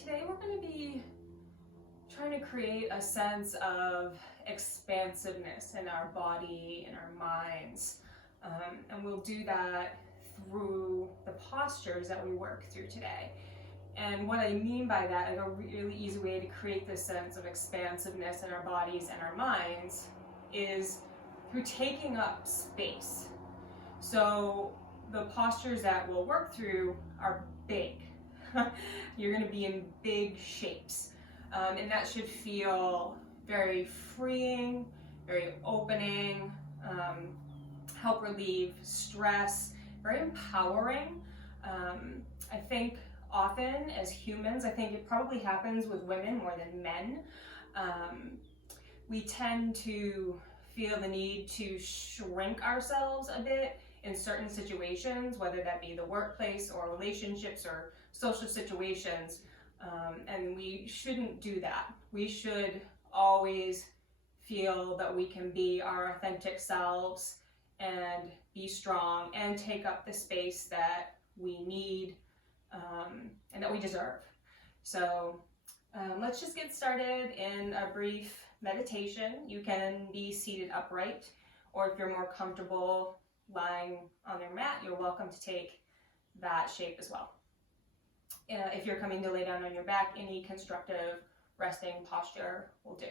Today we're going to be trying to create a sense of expansiveness in our body and our minds. And we'll do that through the postures that we work through today. And what I mean by that, like a really easy way to create this sense of expansiveness in our bodies and our minds, is through taking up space. So the postures that we'll work through are big. You're going to be in big shapes. And that should feel very freeing, very opening, help relieve stress, very empowering. I think often as humans, I think it probably happens with women more than men. We tend to feel the need to shrink ourselves a bit in certain situations, whether that be the workplace or relationships or social situations, and we shouldn't do that. We should always feel that we can be our authentic selves and be strong and take up the space that we need and that we deserve. So let's just get started in a brief meditation. You can be seated upright, or if you're more comfortable lying on your mat, you're welcome to take that shape as well. If you're coming to lay down on your back, any constructive resting posture will do.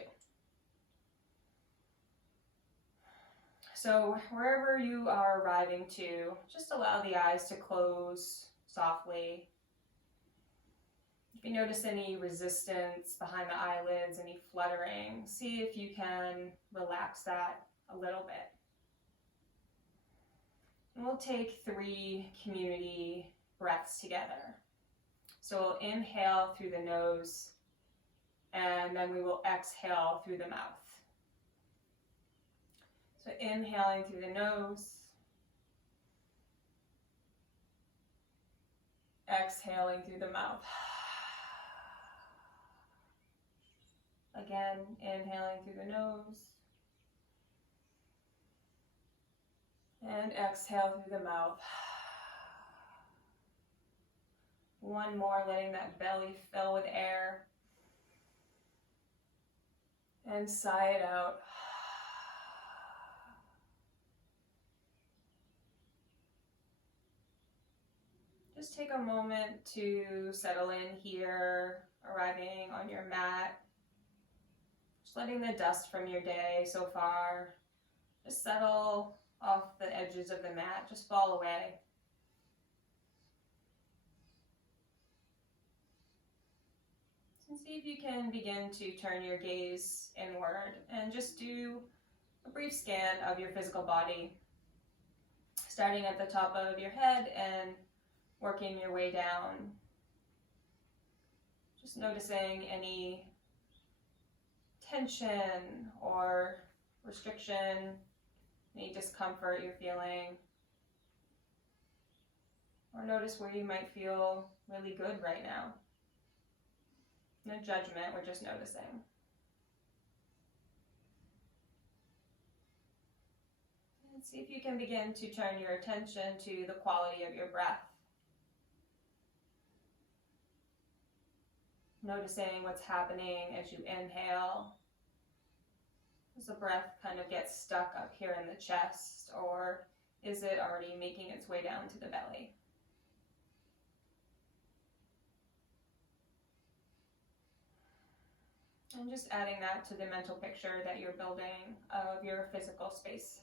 So wherever you are arriving to, just allow the eyes to close softly. If you notice any resistance behind the eyelids, any fluttering, see if you can relax that a little bit. And we'll take 3 community breaths together. So we'll inhale through the nose, and then we will exhale through the mouth. So inhaling through the nose, exhaling through the mouth. Again, inhaling through the nose, and exhale through the mouth. One more, letting that belly fill with air. And sigh it out. Just take a moment to settle in here, arriving on your mat. Just letting the dust from your day so far just settle off the edges of the mat, just fall away. And see if you can begin to turn your gaze inward and just do a brief scan of your physical body, starting at the top of your head and working your way down. Just noticing any tension or restriction, any discomfort you're feeling. Or notice where you might feel really good right now. No judgment, we're just noticing. And see if you can begin to turn your attention to the quality of your breath. Noticing what's happening as you inhale. Does the breath kind of get stuck up here in the chest, or is it already making its way down to the belly? And just adding that to the mental picture that you're building of your physical space.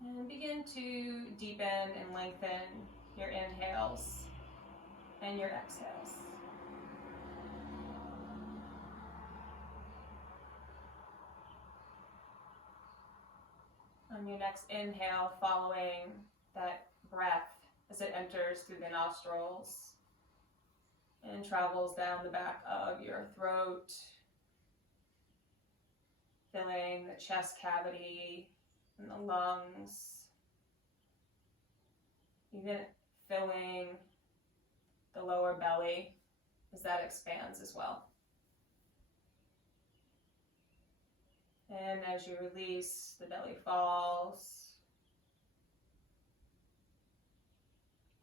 And begin to deepen and lengthen your inhales and your exhales. On your next inhale, following that breath as it enters through the nostrils and travels down the back of your throat, filling the chest cavity and the lungs, even filling the lower belly as that expands as well. And as you release, the belly falls,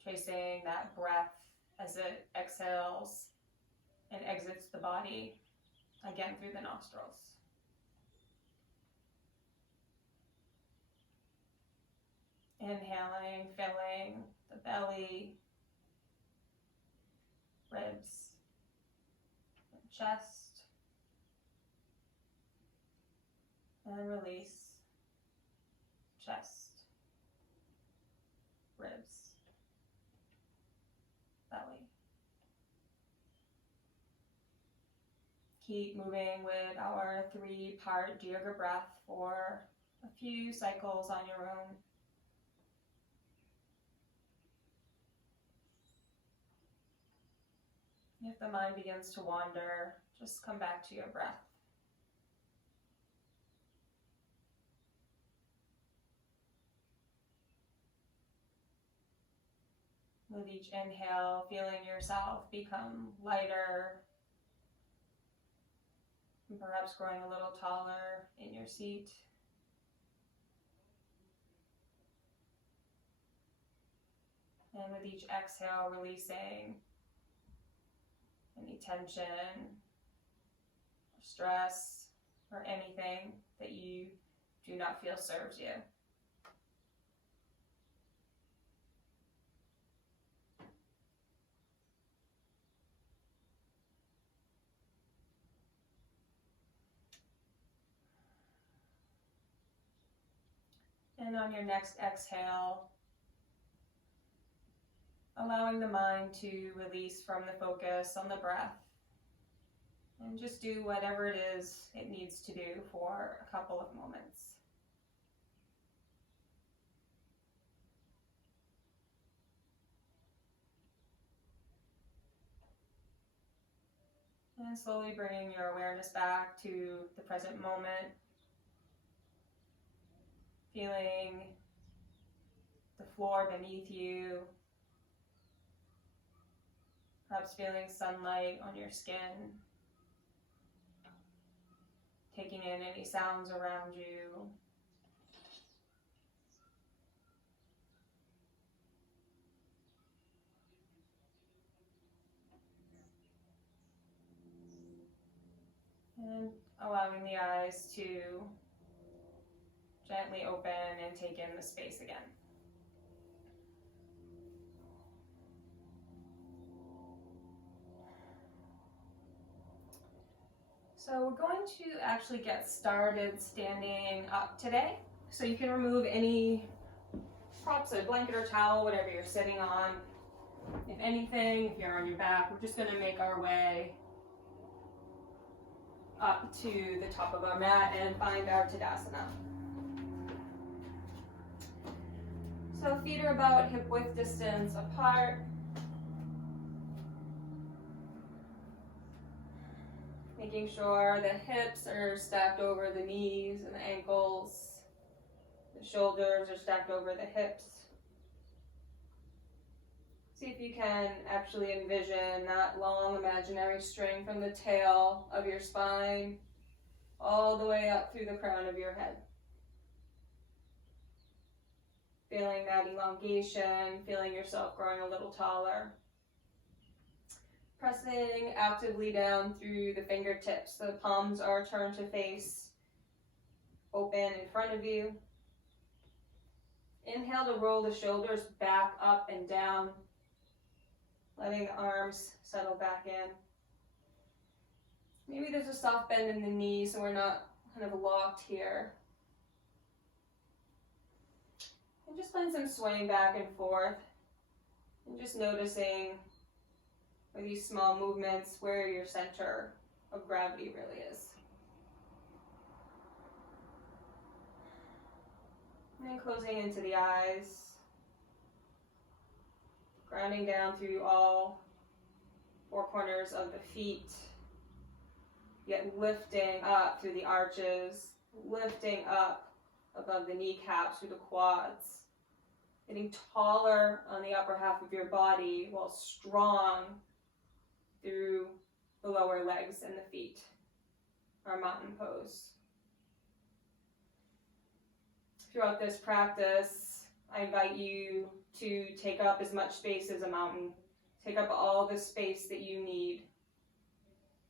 tracing that breath as it exhales and exits the body, again through the nostrils. Inhaling, filling the belly, ribs, and chest, and release, chest, ribs, belly. Keep moving with our 3-part yoga breath for a few cycles on your own. If the mind begins to wander, just come back to your breath. With each inhale, feeling yourself become lighter, and perhaps growing a little taller in your seat. And with each exhale, releasing any tension, or stress, or anything that you do not feel serves you. And on your next exhale, allowing the mind to release from the focus on the breath and just do whatever it is it needs to do for a couple of moments. And slowly bringing your awareness back to the present moment, feeling the floor beneath you, perhaps feeling sunlight on your skin, taking in any sounds around you. And allowing the eyes to gently open and take in the space again. So we're going to actually get started standing up today. So you can remove any props, a blanket or towel, whatever you're sitting on. If anything, if you're on your back, we're just going to make our way up to the top of our mat and find our Tadasana. So feet are about hip width distance apart. Making sure the hips are stacked over the knees and the ankles. The shoulders are stacked over the hips. See if you can actually envision that long imaginary string from the tail of your spine all the way up through the crown of your head. Feeling that elongation, feeling yourself growing a little taller. Pressing actively down through the fingertips. The palms are turned to face open in front of you. Inhale to roll the shoulders back up and down, letting the arms settle back in. Maybe there's a soft bend in the knees so we're not kind of locked here. And just find some swaying back and forth. And just noticing with these small movements where your center of gravity really is. And then closing into the eyes. Grounding down through all 4 corners of the feet. Yet lifting up through the arches. Lifting up above the kneecaps, through the quads. Getting taller on the upper half of your body while strong through the lower legs and the feet. Our mountain pose. Throughout this practice, I invite you to take up as much space as a mountain. Take up all the space that you need.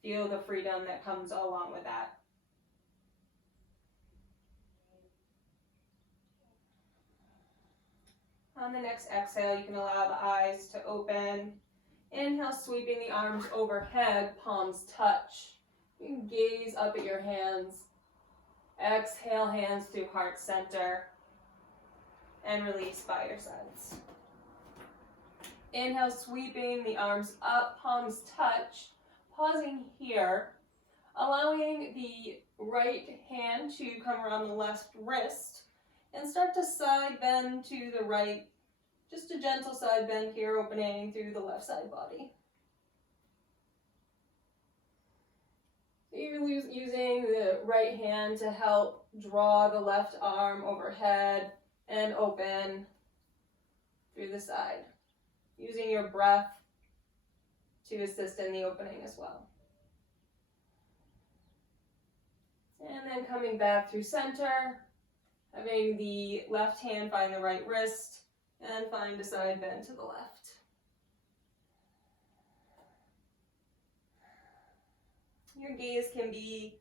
Feel the freedom that comes along with that. On the next exhale, you can allow the eyes to open. Inhale, sweeping the arms overhead, palms touch. You can gaze up at your hands. Exhale, hands through heart center. And release by your sides. Inhale, sweeping the arms up, palms touch. Pausing here, allowing the right hand to come around the left wrist and start to side bend to the right. Just a gentle side bend here, opening through the left side body. You're using the right hand to help draw the left arm overhead and open through the side. Using your breath to assist in the opening as well. And then coming back through center, having the left hand find the right wrist and find a side bend to the left. Your gaze can be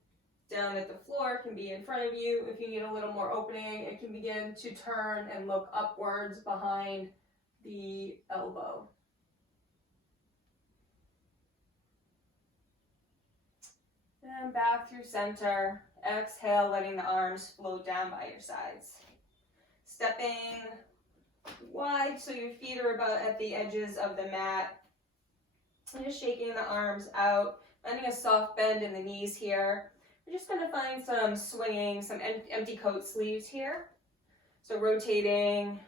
down at the floor, can be in front of you. If you need a little more opening, it can begin to turn and look upwards behind the elbow. And back through center. Exhale, letting the arms float down by your sides. Stepping wide so your feet are about at the edges of the mat. And just shaking the arms out, finding a soft bend in the knees here. We're just going to find some swinging, some empty coat sleeves here. So rotating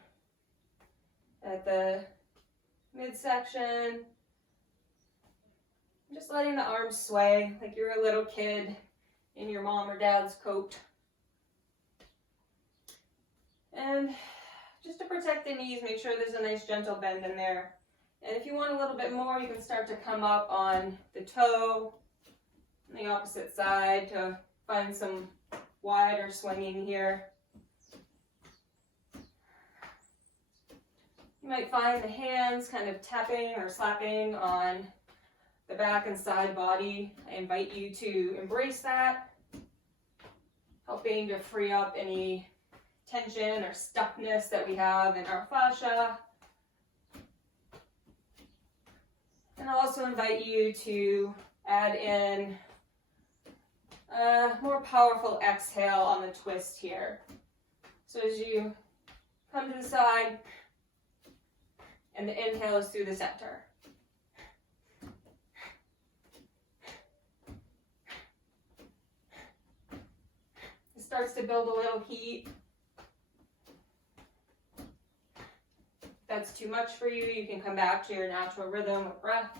at the midsection. Just letting the arms sway like you're a little kid in your mom or dad's coat. And just to protect the knees, make sure there's a nice gentle bend in there. And if you want a little bit more, you can start to come up on the toe on the opposite side to find some wider swinging here. You might find the hands kind of tapping or slapping on the back and side body. I invite you to embrace that, helping to free up any tension or stuckness that we have in our fascia. And I'll also invite you to add in a more powerful exhale on the twist here. So as you come to the side, and the inhale is through the center. It starts to build a little heat. If that's too much for you, you can come back to your natural rhythm of breath.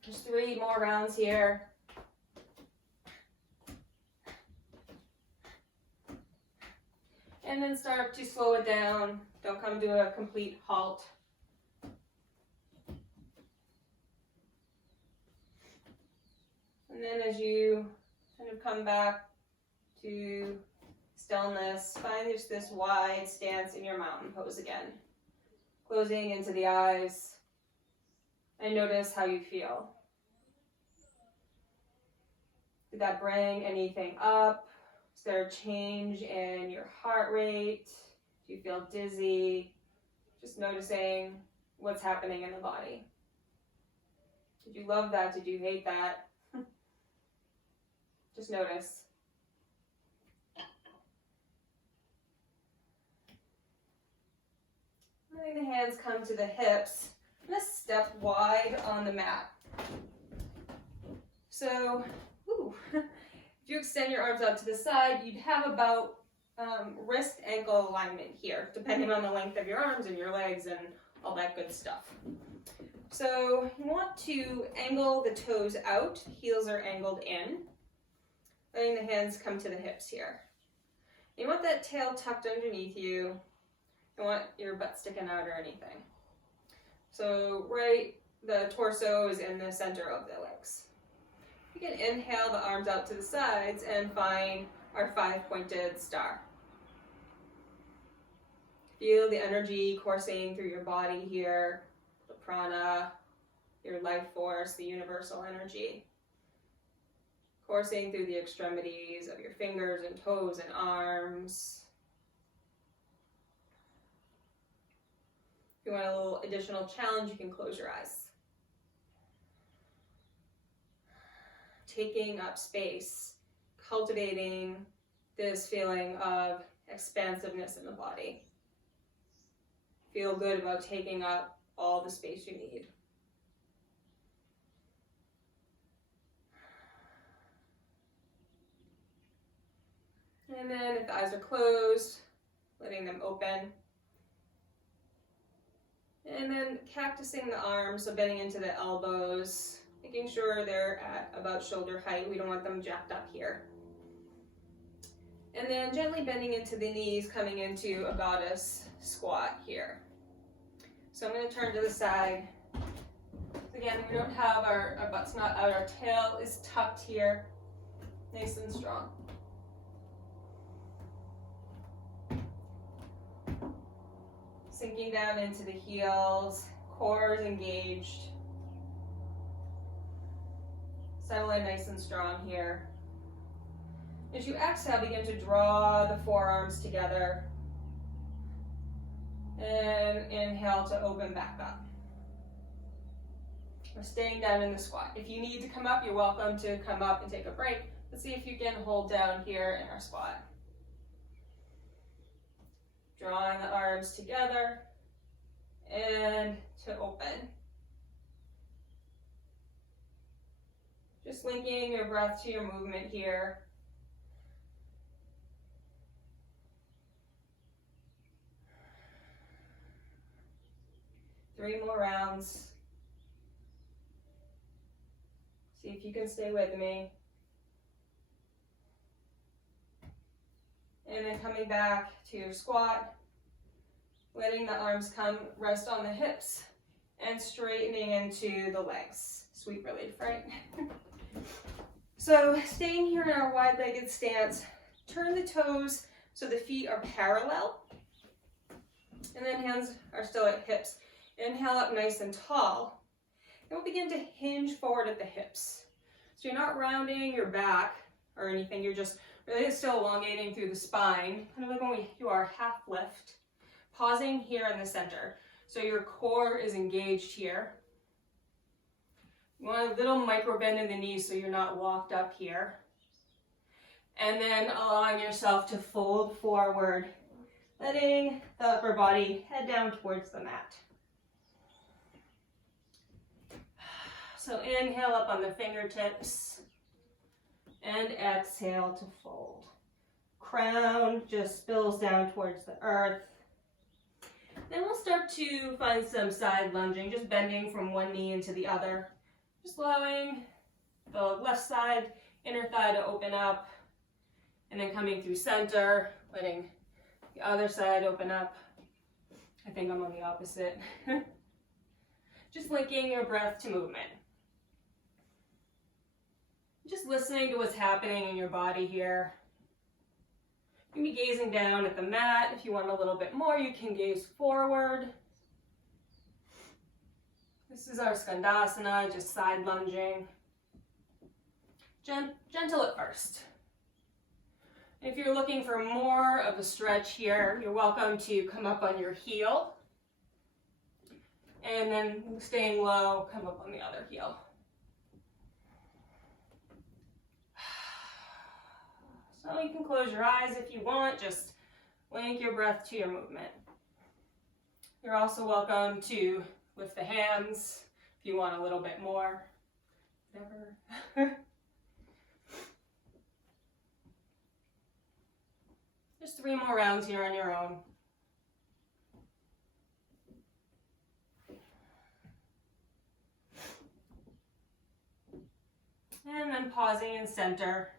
Just 3 more rounds here. And then start to slow it down. Don't come to a complete halt. And then as you kind of come back to stillness, find just this wide stance in your mountain pose again. Closing into the eyes and notice how you feel. Did that bring anything up? Is there a change in your heart rate? Do you feel dizzy? Just noticing what's happening in the body. Did you love that? Did you hate that? Just notice. Letting the hands come to the hips. I'm going to step wide on the mat. So, if you extend your arms out to the side, you'd have about wrist ankle alignment here, depending on the length of your arms and your legs and all that good stuff. So you want to angle the toes out, heels are angled in, letting the hands come to the hips here. You want that tail tucked underneath you. You don't want your butt sticking out or anything. So the torso is in the center of the legs. You can inhale the arms out to the sides and find our 5-pointed star. Feel the energy coursing through your body here, the prana, your life force, the universal energy, coursing through the extremities of your fingers and toes and arms. If you want a little additional challenge, you can close your eyes. Taking up space, cultivating this feeling of expansiveness in the body. Feel good about taking up all the space you need. And then if the eyes are closed, letting them open. And then cactusing the arms, so bending into the elbows, making sure they're at about shoulder height. We don't want them jacked up here. And then gently bending into the knees, coming into a goddess squat here. So I'm going to turn to the side. Again, we don't have our butt's not out, our tail is tucked here, nice and strong. Sinking down into the heels, core is engaged. Settle in nice and strong here. As you exhale, begin to draw the forearms together. And inhale to open back up. We're staying down in the squat. If you need to come up, you're welcome to come up and take a break. Let's see if you can hold down here in our squat. Drawing the arms together and to open. Just linking your breath to your movement here. Three more rounds. See if you can stay with me. And then coming back to your squat, letting the arms come rest on the hips and straightening into the legs. Sweet relief, right? So staying here in our wide-legged stance, turn the toes so the feet are parallel. And then hands are still at hips. Inhale up nice and tall. And we'll begin to hinge forward at the hips. So you're not rounding your back or anything, you're just really still elongating through the spine, kind of like when you are half lift. Pausing here in the center. So your core is engaged here. You want a little micro bend in the knees so you're not locked up here. And then allowing yourself to fold forward, letting the upper body head down towards the mat. So inhale up on the fingertips and exhale to fold. Crown just spills down towards the earth. Then we'll start to find some side lunging, just bending from one knee into the other. Just allowing the left side, inner thigh to open up, and then coming through center, letting the other side open up. I think I'm on the opposite. Just linking your breath to movement. Just listening to what's happening in your body here. You can be gazing down at the mat. If you want a little bit more, you can gaze forward. This is our Skandasana, just side lunging. Gentle at first. And if you're looking for more of a stretch here, you're welcome to come up on your heel. And then staying low, come up on the other heel. So you can close your eyes if you want, just link your breath to your movement. You're also welcome to lift the hands if you want a little bit more. Whatever. Just 3 more rounds here on your own. And then pausing in center.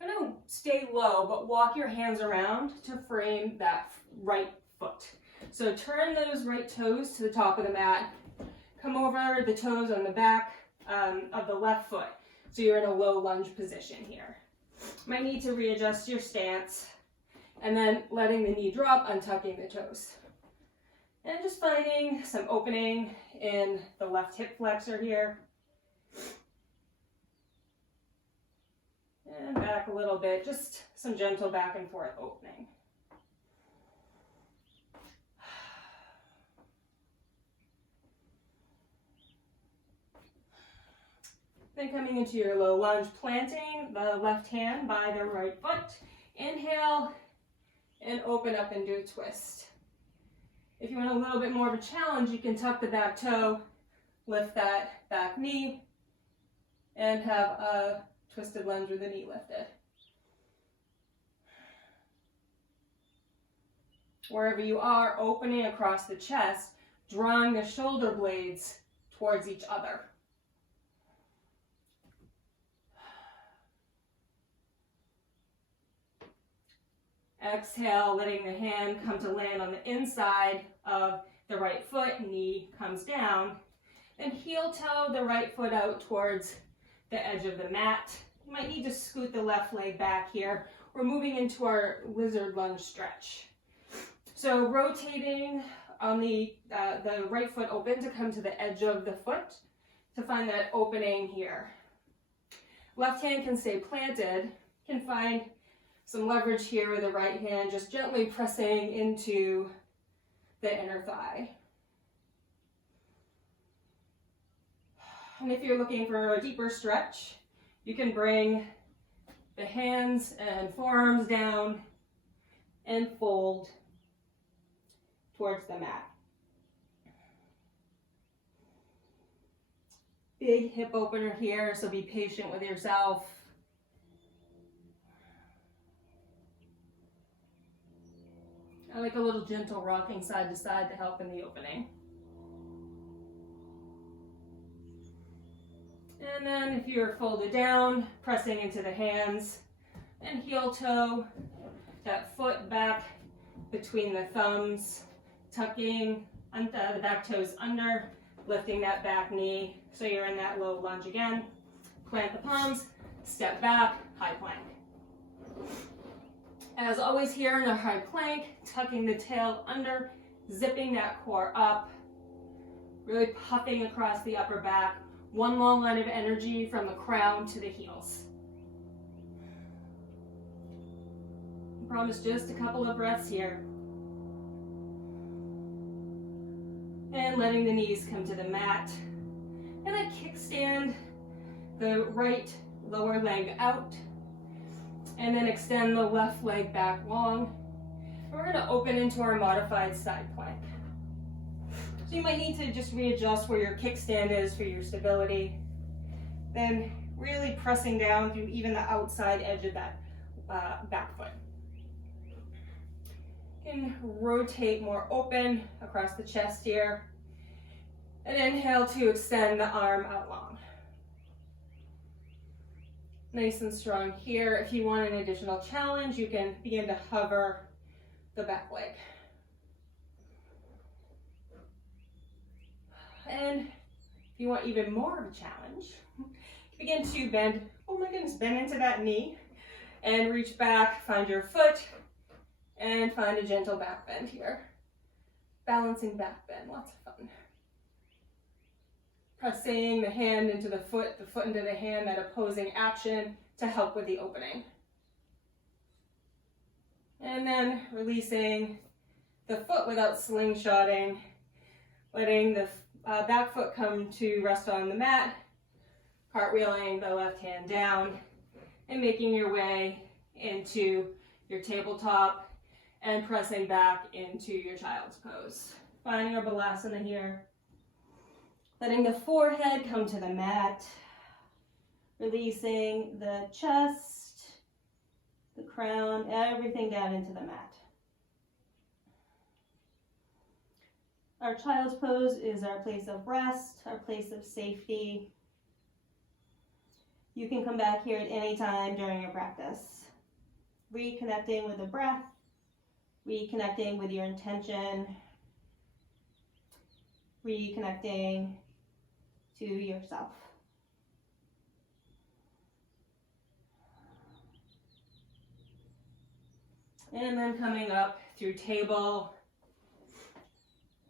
I'm going to stay low, but walk your hands around to frame that right foot. So turn those right toes to the top of the mat. Come over the toes on the back of the left foot. So you're in a low lunge position here. Might need to readjust your stance. And then letting the knee drop, untucking the toes. And just finding some opening in the left hip flexor here. And back a little bit, just some gentle back and forth opening. Then coming into your low lunge, planting the left hand by the right foot. Inhale and open up and do a twist. If you want a little bit more of a challenge, you can tuck the back toe, lift that back knee, and have a twisted lunge with the knee lifted. Wherever you are, opening across the chest, drawing the shoulder blades towards each other. Exhale, letting the hand come to land on the inside of the right foot, knee comes down. Then heel toe the right foot out towards the edge of the mat. You might need to scoot the left leg back here. We're moving into our lizard lunge stretch. So rotating on the right foot open to come to the edge of the foot to find that opening here. Left hand can stay planted, can find some leverage here with the right hand, just gently pressing into the inner thigh. And if you're looking for a deeper stretch, you can bring the hands and forearms down and fold towards the mat. Big hip opener here, so be patient with yourself. I like a little gentle rocking side to side to help in the opening. And then if you're folded down, pressing into the hands and heel toe, that foot back between the thumbs, tucking the back toes under, lifting that back knee so you're in that low lunge again. Plant the palms, step back, high plank. As always here in a high plank, tucking the tail under, zipping that core up, really puffing across the upper back. One long line of energy from the crown to the heels. I promise just a couple of breaths here. And letting the knees come to the mat. And I kickstand the right lower leg out. And then extend the left leg back long. And we're going to open into our modified side plank. So you might need to just readjust where your kickstand is for your stability. Then really pressing down through even the outside edge of that back foot. You can rotate more open across the chest here. And inhale to extend the arm out long. Nice and strong here. If you want an additional challenge, you can begin to hover the back leg. And if you want even more of a challenge, begin to bend, oh my goodness, bend into that knee and reach back, find your foot, and find a gentle back bend here. Balancing back bend, lots of fun. Pressing the hand into the foot into the hand, that opposing action to help with the opening. And then releasing the foot without slingshotting, letting the back foot come to rest on the mat, cartwheeling the left hand down, and making your way into your tabletop and pressing back into your child's pose. Finding our balasana here. Letting the forehead come to the mat, releasing the chest, the crown, everything down into the mat. Our child's pose is our place of rest, our place of safety. You can come back here at any time during your practice. Reconnecting with the breath, reconnecting with your intention, reconnecting to yourself. And then coming up through table,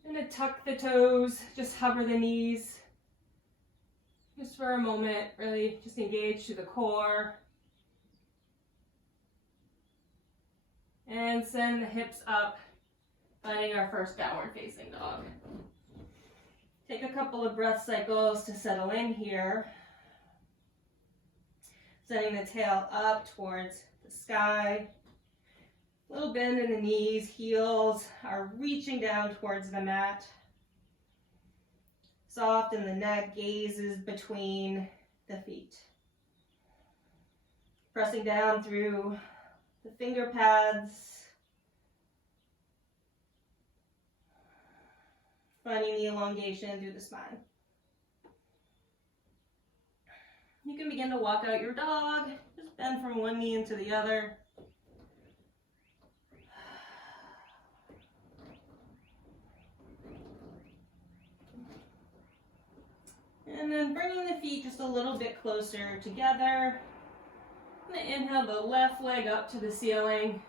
I'm going to tuck the toes, just hover the knees. Just for a moment, really just engage to the core. And send the hips up, finding our first downward facing dog. Take a couple of breath cycles to settle in here. Sending the tail up towards the sky. Little bend in the knees, heels are reaching down towards the mat. Soft in the neck, gaze is between the feet. Pressing down through the finger pads. Finding the elongation through the spine. You can begin to walk out your dog. Just bend from one knee into the other. And then bringing the feet just a little bit closer together. I'm going to inhale the left leg up to the ceiling.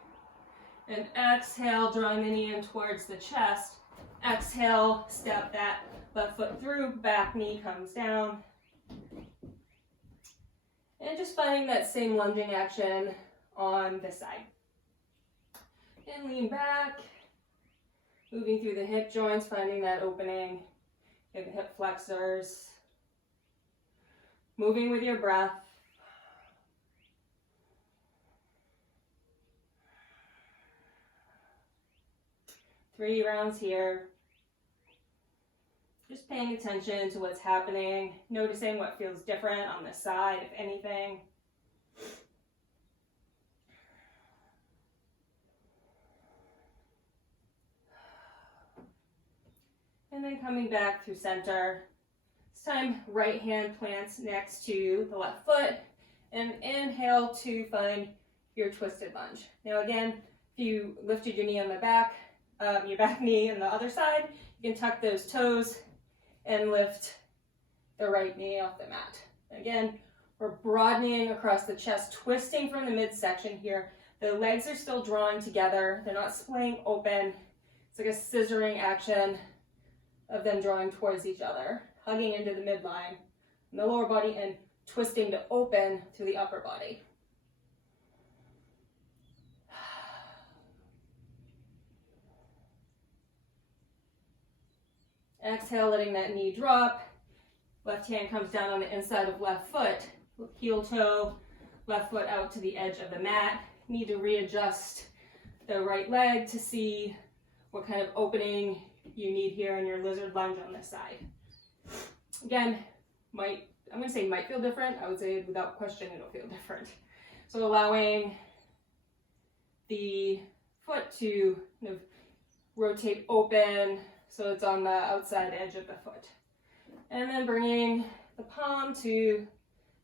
And exhale, drawing the knee in towards the chest. Exhale, step that left foot through, back knee comes down. And just finding that same lunging action on this side. And lean back, moving through the hip joints, finding that opening in the hip flexors. Moving with your breath. Three rounds here. Just paying attention to what's happening, noticing what feels different on the side, if anything. And then coming back through center. This time, right hand plants next to the left foot, and inhale to find your twisted lunge. Now again, if you lifted your knee on the back, your back knee on the other side, you can tuck those toes and lift the right knee off the mat. Again, we're broadening across the chest, twisting from the midsection here. The legs are still drawing together. They're not splitting open. It's like a scissoring action of them drawing towards each other, hugging into the midline, and the lower body, and twisting to open through the upper body. Exhale, letting that knee drop. Left hand comes down on the inside of left foot. Heel toe, left foot out to the edge of the mat. Need to readjust the right leg to see what kind of opening you need here in your lizard lunge on this side. Again, I'm going to say might feel different. I would say without question it'll feel different. So allowing the foot to kind of rotate open so it's on the outside edge of the foot. And then bringing the palm to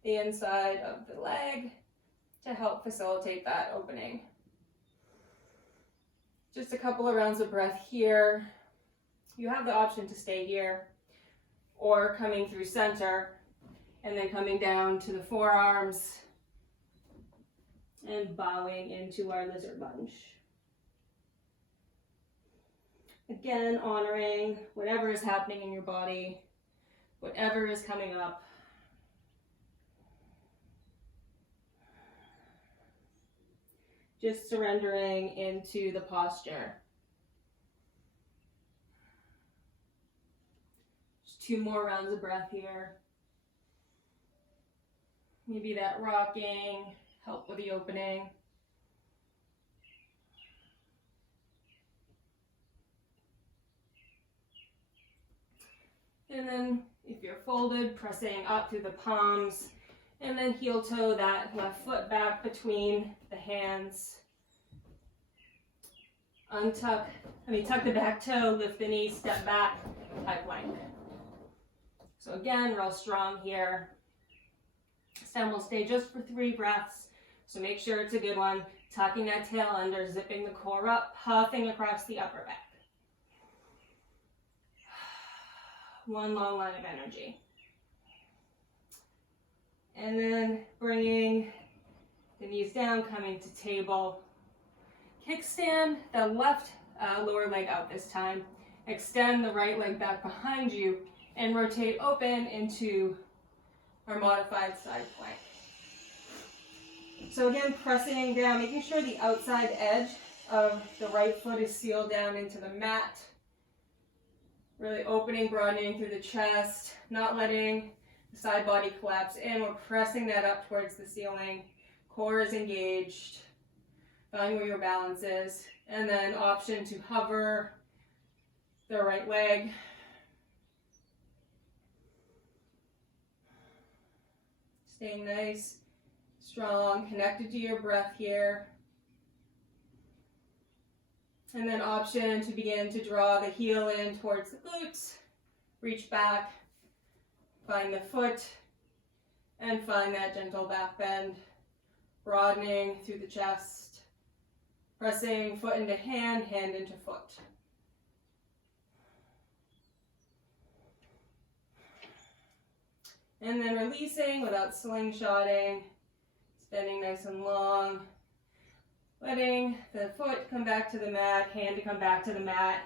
the inside of the leg to help facilitate that opening. Just a couple of rounds of breath here. You have the option to stay here or coming through center and then coming down to the forearms and bowing into our lizard lunge. Again, honoring whatever is happening in your body, whatever is coming up. Just surrendering into the posture. Just 2 more rounds of breath here. Maybe that rocking, help with the opening. And then if you're folded, pressing up through the palms, and then heel toe that left foot back between the hands. Tuck the back toe, lift the knee, step back, high plank. So again, real strong here. This time we'll stay just for 3 breaths. So make sure it's a good one. Tucking that tail under, zipping the core up, puffing across the upper back. One long line of energy. And then bringing the knees down, coming to table. Kickstand the left lower leg out this time. Extend the right leg back behind you and rotate open into our modified side plank. So again, pressing down, making sure the outside edge of the right foot is sealed down into the mat. Really opening, broadening through the chest, not letting the side body collapse in. We're pressing that up towards the ceiling. Core is engaged. Find where your balance is. And then option to hover the right leg. Staying nice, strong, connected to your breath here. And then option to begin to draw the heel in towards the glutes. Reach back, find the foot, and find that gentle back bend. Broadening through the chest. Pressing foot into hand, hand into foot. And then releasing without slingshotting, standing nice and long, letting the foot come back to the mat, hand to come back to the mat,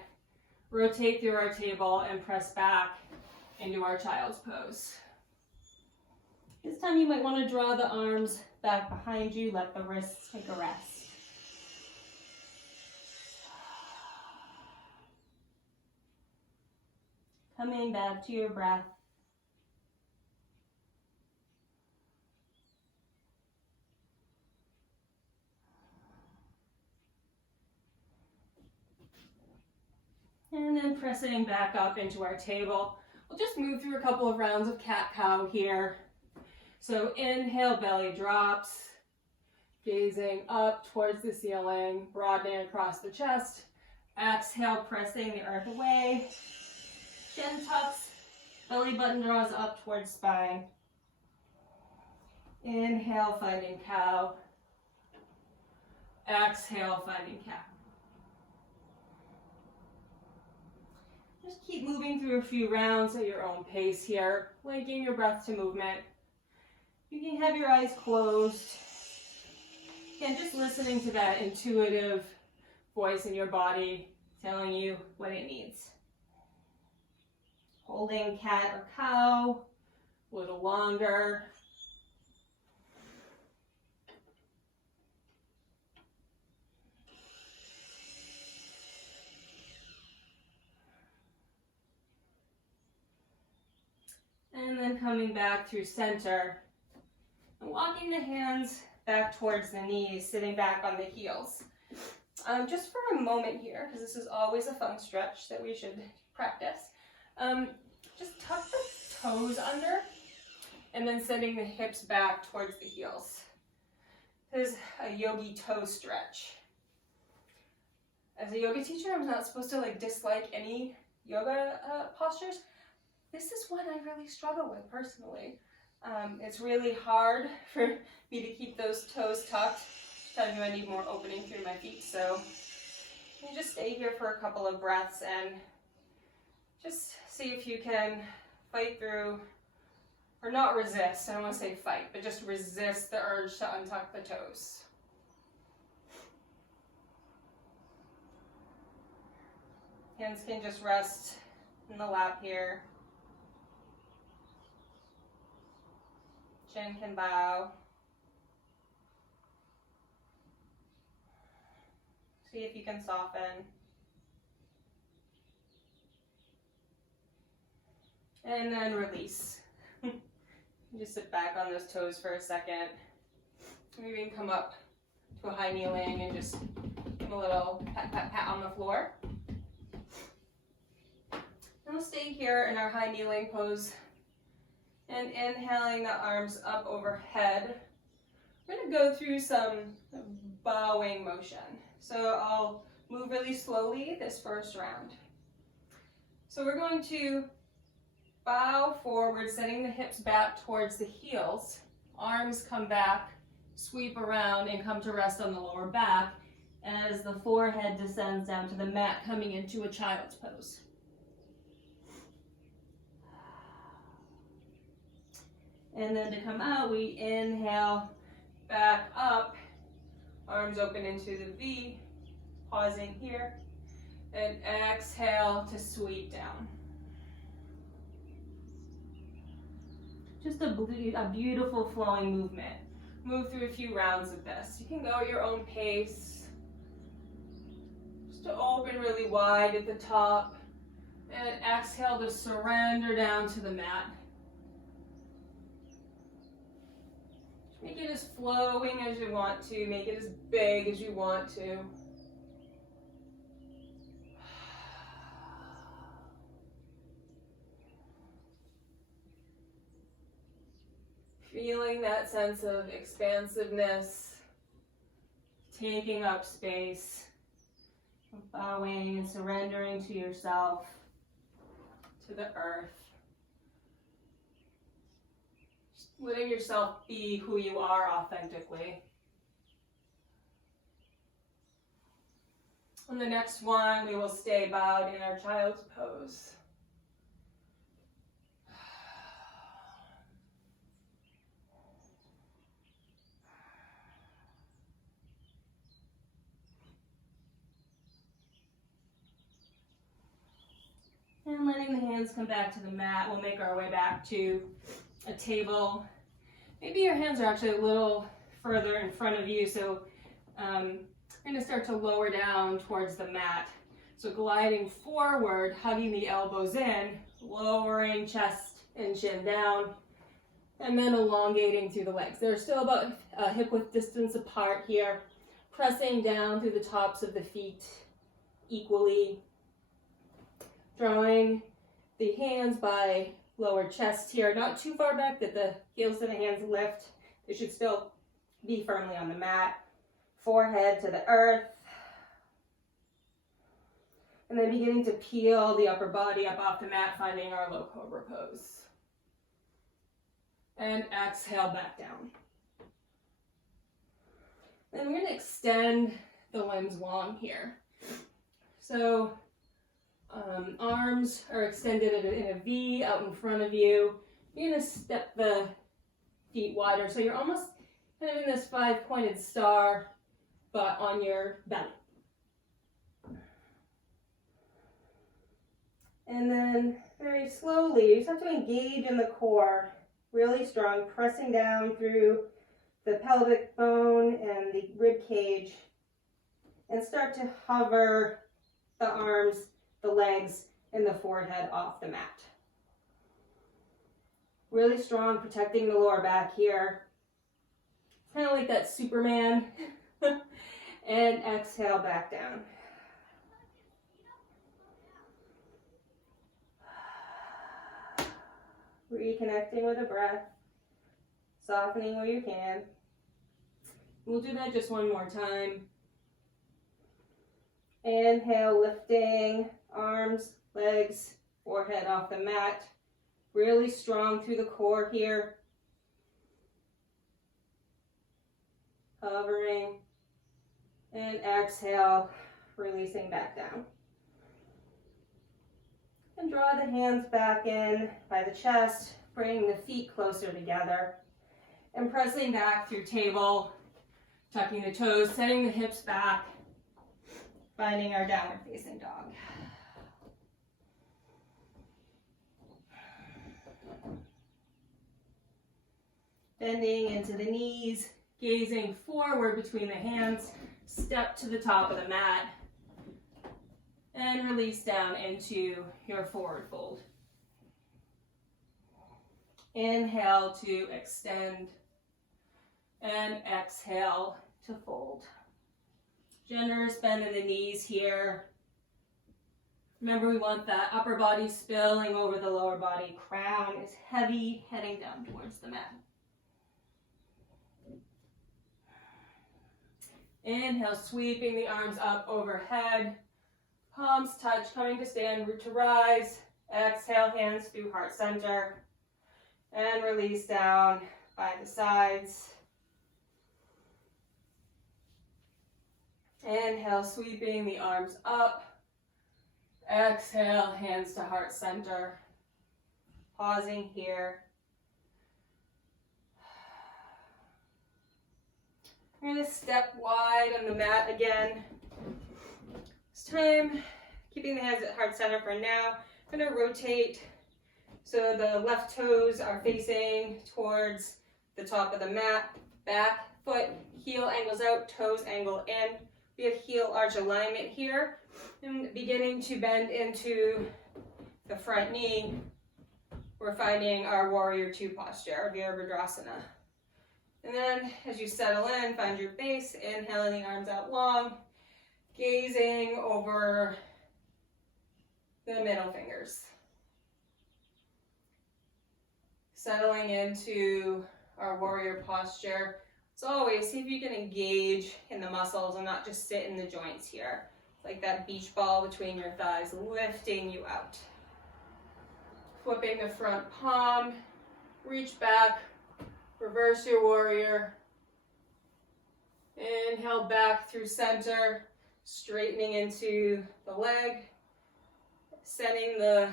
rotate through our table and press back into our child's pose. This time you might want to draw the arms back behind you, let the wrists take a rest. Coming back to your breath. And then pressing back up into our table. We'll just move through a couple of rounds of cat-cow here. So inhale, belly drops, gazing up towards the ceiling, broadening across the chest. Exhale, pressing the earth away. Chin tucks, belly button draws up towards spine. Inhale, finding cow. Exhale, finding cat. Just keep moving through a few rounds at your own pace here, linking your breath to movement. You can have your eyes closed. Again, just listening to that intuitive voice in your body telling you what it needs. Holding cat or cow a little longer. And then coming back through center and walking the hands back towards the knees, sitting back on the heels. Just for a moment here, because this is always a fun stretch that we should practice. Just tuck the toes under and then sending the hips back towards the heels. This is a yogi toe stretch. As a yoga teacher, I'm not supposed to dislike any yoga postures. This is one I really struggle with personally. It's really hard for me to keep those toes tucked. Telling you I need more opening through my feet. So you just stay here for a couple of breaths and just see if you can fight through, or not resist. I don't want to say fight, but just resist the urge to untuck the toes. Hands can just rest in the lap here. Chin can bow. See if you can soften. And then release. Just sit back on those toes for a second. Maybe you can come up to a high kneeling and just give them a little pat, pat, pat on the floor. And we'll stay here in our high kneeling pose. And inhaling the arms up overhead. We're going to go through some bowing motion. So I'll move really slowly this first round. So we're going to bow forward, sending the hips back towards the heels. Arms come back, sweep around, and come to rest on the lower back as the forehead descends down to the mat, coming into a child's pose. And then to come out, we inhale back up, arms open into the V, pausing here. And exhale to sweep down. Just a beautiful flowing movement. Move through a few rounds of this. You can go at your own pace. Just to open really wide at the top. And exhale to surrender down to the mat. Make it as flowing as you want to. Make it as big as you want to. Feeling that sense of expansiveness, taking up space, bowing and surrendering to yourself, to the earth. Just letting yourself be who you are authentically. On the next one, we will stay bowed in our child's pose. And letting the hands come back to the mat, we'll make our way back to a table. Maybe your hands are actually a little further in front of you, so we're going to start to lower down towards the mat. So gliding forward, hugging the elbows in, lowering chest and chin down, and then elongating through the legs. They're still about hip width distance apart here, pressing down through the tops of the feet equally. Drawing the hands by lower chest here, not too far back that the heels of the hands lift. They should still be firmly on the mat. Forehead to the earth. And then beginning to peel the upper body up off the mat, finding our low cobra pose. And exhale back down. Then we're going to extend the limbs long here. So arms are extended in a V out in front of you. You're going to step the feet wider. So you're almost kind of in this 5-pointed star, but on your belly. And then very slowly, you just have to engage in the core. Really strong, pressing down through the pelvic bone and the rib cage. And start to hover the arms, the legs, and the forehead off the mat. Really strong, protecting the lower back here. Kind of like that Superman. And exhale back down. Reconnecting with the breath. Softening where you can. We'll do that just one more time. Inhale, lifting arms, legs, forehead off the mat. Really strong through the core here. Hovering. And exhale, releasing back down. And draw the hands back in by the chest, bringing the feet closer together. And pressing back through table, tucking the toes, setting the hips back, finding our downward facing dog. Bending into the knees, gazing forward between the hands, step to the top of the mat, and release down into your forward fold. Inhale to extend, and exhale to fold. Generous bend in the knees here. Remember, we want that upper body spilling over the lower body. Crown is heavy, heading down towards the mat. Inhale, sweeping the arms up overhead. Palms touch, coming to stand, root to rise. Exhale, hands through heart center. And release down by the sides. Inhale, sweeping the arms up. Exhale, hands to heart center. Pausing here. We're going to step wide on the mat again. It's time Keeping the hands at heart center for now. I'm going to rotate so the left toes are facing towards the top of the mat. Back foot, heel angles out, toes angle in. We have heel arch alignment here. And beginning to bend into the front knee. We're finding our warrior two posture, our Virabhadrasana. And then as you settle in, find your base, inhaling the arms out long, gazing over the middle fingers. Settling into our warrior posture. As always, see if you can engage in the muscles and not just sit in the joints here. Like that beach ball between your thighs, lifting you out. Flipping the front palm, reach back, reverse your warrior. Inhale back through center, straightening into the leg. Sending the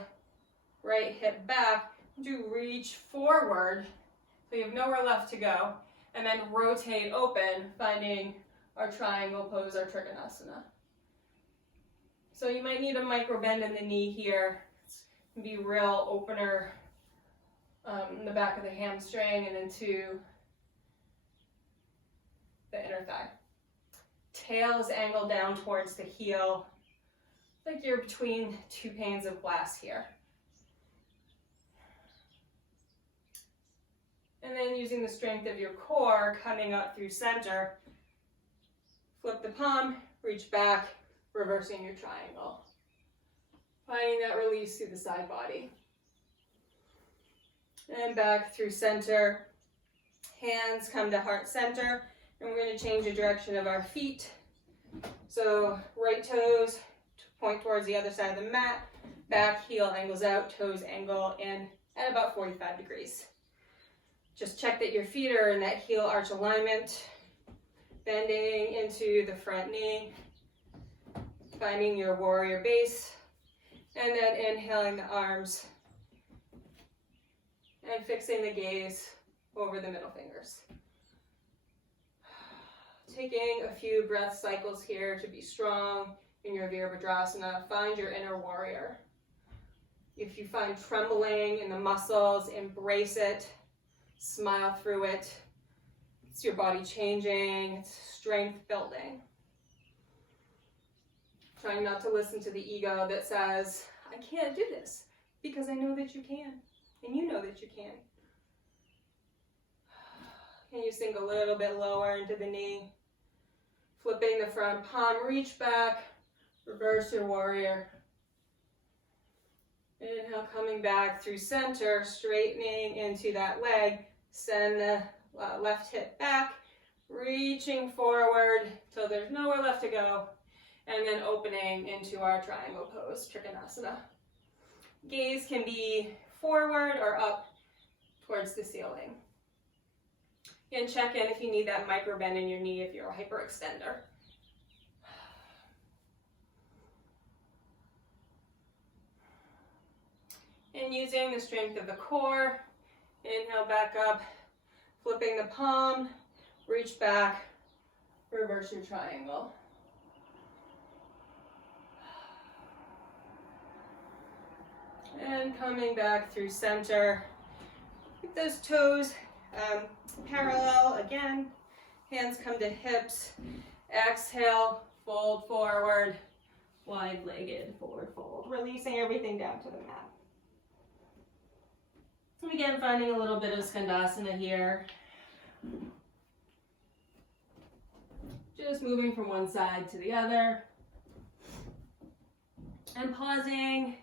right hip back to reach forward, so you have nowhere left to go. And then rotate open, finding our triangle pose, our Trikonasana. So you might need a micro bend in the knee here. Be real opener in the back of the hamstring and into the inner thigh. Tail is angled down towards the heel, like you're between two panes of glass here. And then using the strength of your core, coming up through center, flip the palm, reach back, reversing your triangle. Finding that release through the side body. And back through center. Hands come to heart center. And we're going to change the direction of our feet. So right toes point towards the other side of the mat. Back heel angles out, toes angle in at about 45 degrees. Just check that your feet are in that heel arch alignment. Bending into the front knee. Finding your warrior base. And then inhaling the arms and fixing the gaze over the middle fingers. Taking a few breath cycles here to be strong in your Virabhadrasana. Find your inner warrior. If you find trembling in the muscles, embrace it. Smile through it. It's your body changing. It's strength building. Trying not to listen to the ego that says, I can't do this, because I know that you can, and you know that you can. Can you sink a little bit lower into the knee? Flipping the front palm, reach back, reverse your warrior. Inhale, coming back through center, straightening into that leg. Send the left hip back, reaching forward till there's nowhere left to go. And then opening into our triangle pose, Trikonasana. Gaze can be forward or up towards the ceiling. And check in if you need that micro bend in your knee if you're a hyperextender. And using the strength of the core, inhale back up, flipping the palm, reach back, reverse your triangle. And coming back through center. Keep those toes parallel again. Hands come to hips. Exhale, fold forward. Wide-legged forward fold. Releasing everything down to the mat. And again, finding a little bit of Skandasana here. Just moving from one side to the other. And pausing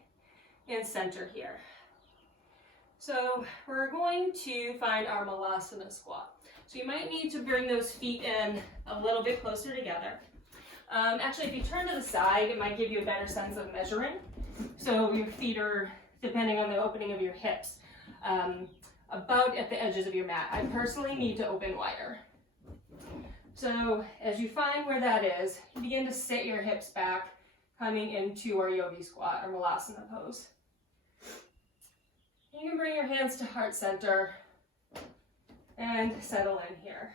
in center here. So we're going to find our Malasana squat. So you might need to bring those feet in a little bit closer together. Actually, if you turn to the side, it might give you a better sense of measuring. So your feet are, depending on the opening of your hips, about at the edges of your mat. I personally need to open wider. So as you find where that is, you begin to sit your hips back, coming into our yogi squat or Malasana pose. You can bring your hands to heart center and settle in here.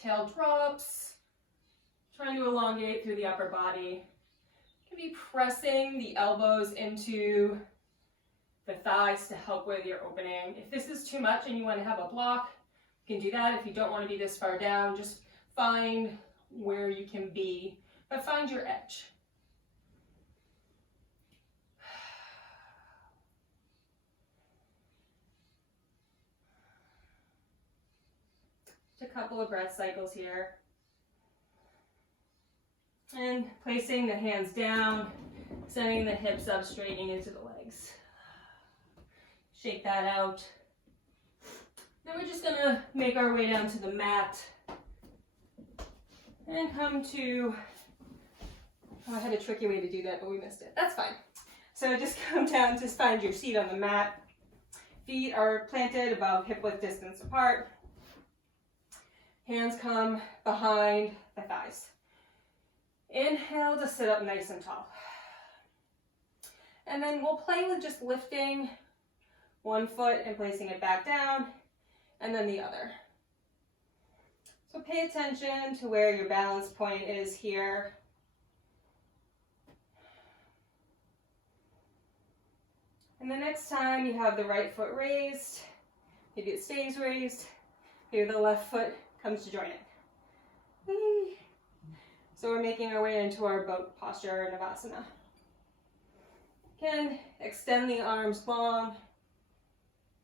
Tail drops, trying to elongate through the upper body. Be pressing the elbows into the thighs to help with your opening. If this is too much and you want to have a block, you can do that. If you don't want to be this far down, just find where you can be, but find your edge. Just a couple of breath cycles here. And placing the hands down, sending the hips up, straightening into the legs. Shake that out. Then we're just gonna make our way down to the mat and come to, oh, I had a tricky way to do that, but we missed it. That's fine. So just come down, just find your seat on the mat. Feet are planted above hip width distance apart. Hands come behind the thighs. Inhale to sit up nice and tall. And then we'll play with just lifting one foot and placing it back down, and then the other. So pay attention to where your balance point is here. And the next time you have the right foot raised, maybe it stays raised, maybe the left foot comes to join it. Whee! So we're making our way into our boat posture in Navasana. Again, extend the arms long.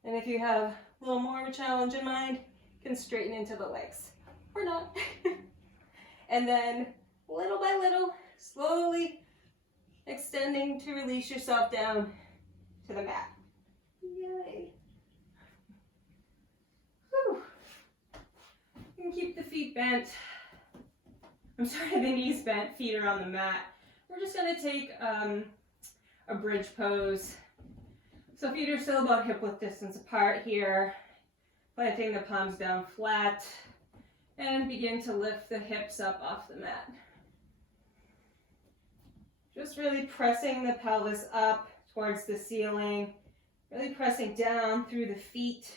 And if you have a little more of a challenge in mind, you can straighten into the legs. Or not. And then, little by little, slowly extending to release yourself down to the mat. Yay. Whew. You can keep the feet bent. The knees bent, feet are on the mat. We're just going to take a bridge pose. So feet are still about hip width distance apart here. Planting the palms down flat. And begin to lift the hips up off the mat. Just really pressing the pelvis up towards the ceiling. Really pressing down through the feet.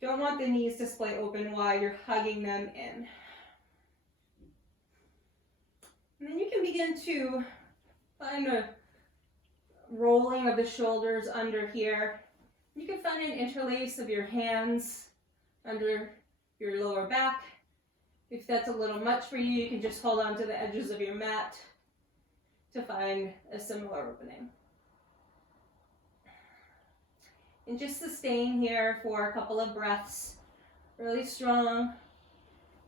Don't want the knees to splay open wide. You're hugging them in. And then you can begin to find a rolling of the shoulders under here. You can find an interlace of your hands under your lower back. If that's a little much for you, you can just hold on to the edges of your mat to find a similar opening. And just sustain here for a couple of breaths. Really strong.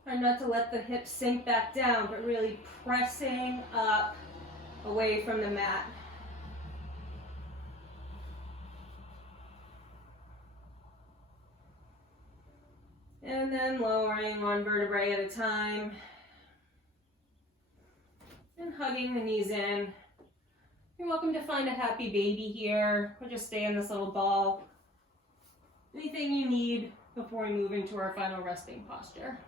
Try not to let the hips sink back down, but really pressing up away from the mat. And then lowering one vertebrae at a time. And hugging the knees in. You're welcome to find a happy baby here, or just stay in this little ball. Anything you need before we move into our final resting posture.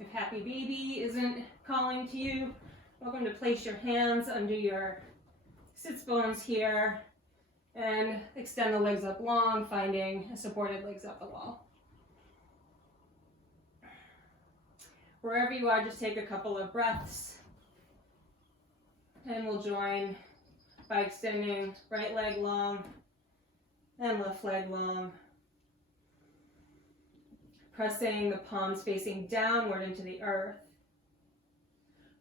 If happy baby isn't calling to you, welcome to place your hands under your sits bones here and extend the legs up long, finding supported legs up the wall. Wherever you are, just take a couple of breaths and we'll join by extending right leg long and left leg long. Pressing the palms facing downward into the earth.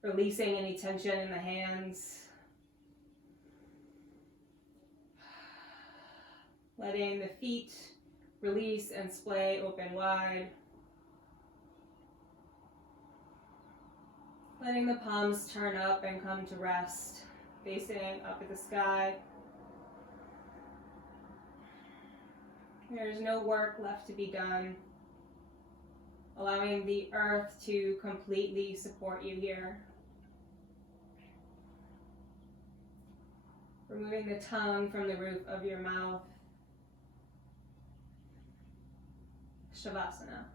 Releasing any tension in the hands. Letting the feet release and splay open wide. Letting the palms turn up and come to rest, facing up at the sky. There's no work left to be done. Allowing the earth to completely support you here. Removing the tongue from the roof of your mouth. Shavasana.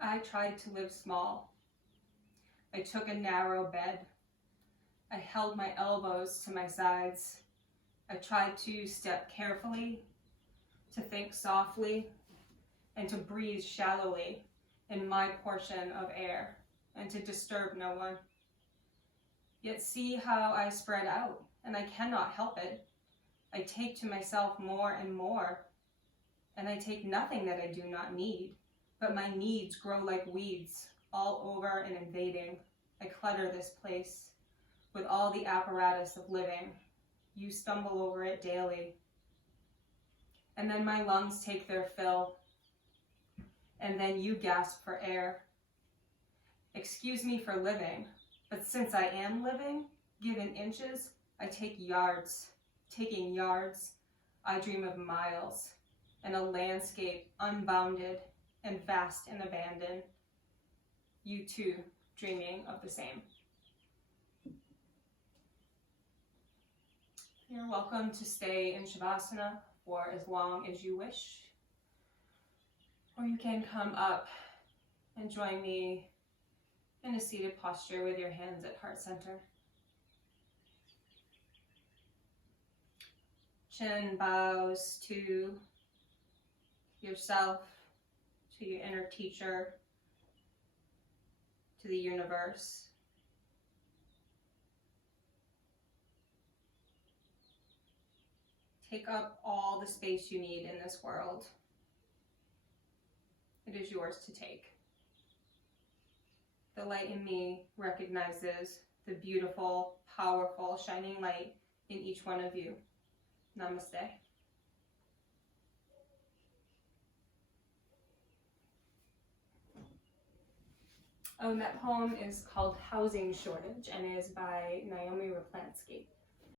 I tried to live small. I took a narrow bed. I held my elbows to my sides. I tried to step carefully, to think softly, and to breathe shallowly in my portion of air, and to disturb no one. Yet see how I spread out, and I cannot help it. I take to myself more and more, and I take nothing that I do not need, but my needs grow like weeds, all over and invading. I clutter this place with all the apparatus of living. You stumble over it daily. And then my lungs take their fill, and then you gasp for air. Excuse me for living, but since I am living, given inches, I take yards. Taking yards, I dream of miles, and a landscape unbounded and vast and abandoned. You too, dreaming of the same. You're welcome to stay in Shavasana for as long as you wish, or you can come up and join me in a seated posture with your hands at heart center. Chin bows to yourself, to your inner teacher, to the universe. Take up all the space you need in this world. It is yours to take. The light in me recognizes the beautiful, powerful, shining light in each one of you. Namaste. That poem is called Housing Shortage and is by Naomi Raplansky.